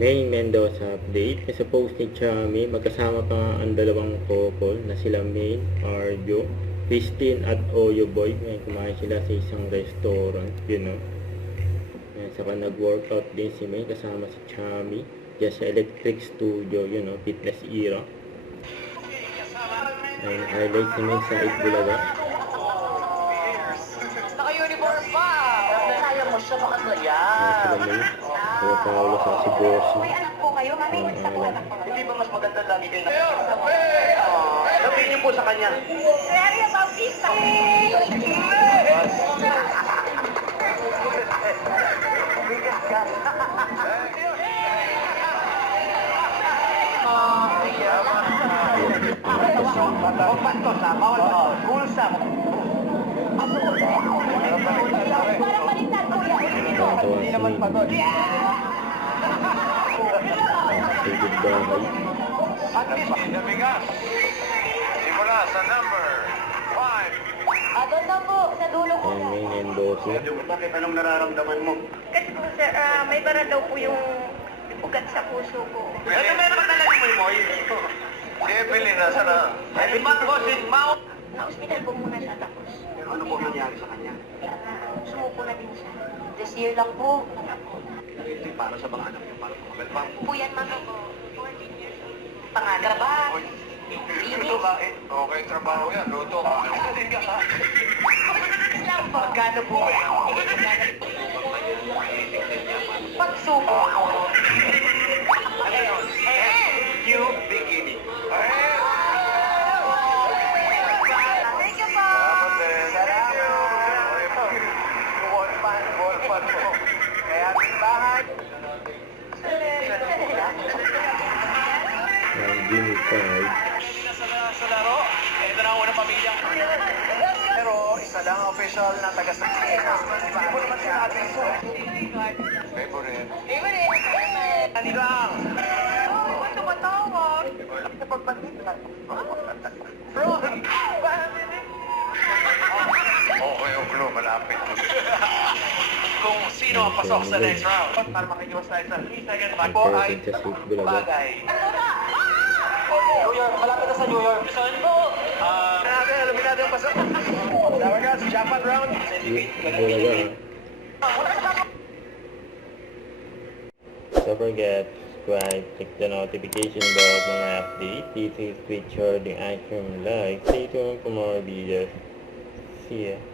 May Mendoza update. Sa post ni Chami, magkasama pa nga ang dalawang couple na sila Maine, Arjo, Christine at Oyo Boy. May kumain sila sa isang restaurant, Saka nag-workout din si May kasama si Chami dyan sa Electric Studio, fitness era. Ayun, highlight si May sa Bulaga. Naka-uniform pa! Kaya mo siya makasaya. Sila May, sila Paolo sa si Bossy. May anak po kayo, mami. Isa po anak po. Hindi ba mas maganda lagi kayo sabihin niyo po sa kanya. Maria Bautista. Bigas ka. Huwag bastos ha, bawal bastos. Bulsa. Parang baliktad po yan. Hindi naman pagod. Say goodbye. At least, Bigas. Simula sa number 5. Doon na po, sa dulo po. Ayan, May Mendoza. bakit anong nararamdaman mo? Kasi po sir, may bara daw po yung ugat sa puso ko. Ano meron ba talaga mo yun? Si Evelyn, nasa na? Ay, bossing, mao. Na-hospital po muna siya tapos. Ano po nangyari sa kanya? Sumuko na din siya. This year lang po. Hindi para sa mga anak niyo, para sa mga bang. Po yan mama ko. 14 years old. Pangalan ba? Luto ka eh. Okay, trabaho yan. Luto ka. Lang po. Magkano po ba? Pagsuko. Ano yun? New beginning. Thank you po. Ballpan po. Kaya bahay. Ang Jimmy 5. Sa laro, ito na ang unang pamilya. Pero isa lang ang official na taga-Sakina. Hindi mo naman sila ating Favorite. Ano lang? Ba't tumatawag? Napagbanditan. Bro, Okay, yung clue, malapit. Kung sino ang pasok sa next round. Para makikiwas tayo sa 3-second Ang po ay present sa Sweet Bulaga. bagay. New York, malapit na sa New York. Saan po? Alamin natin yung pasok. Sour guys, Japan round. Bulaga. Don't forget to subscribe, click the notification bell for my update. This is Twitch Harding Action Live. Stay tuned for more videos. See ya.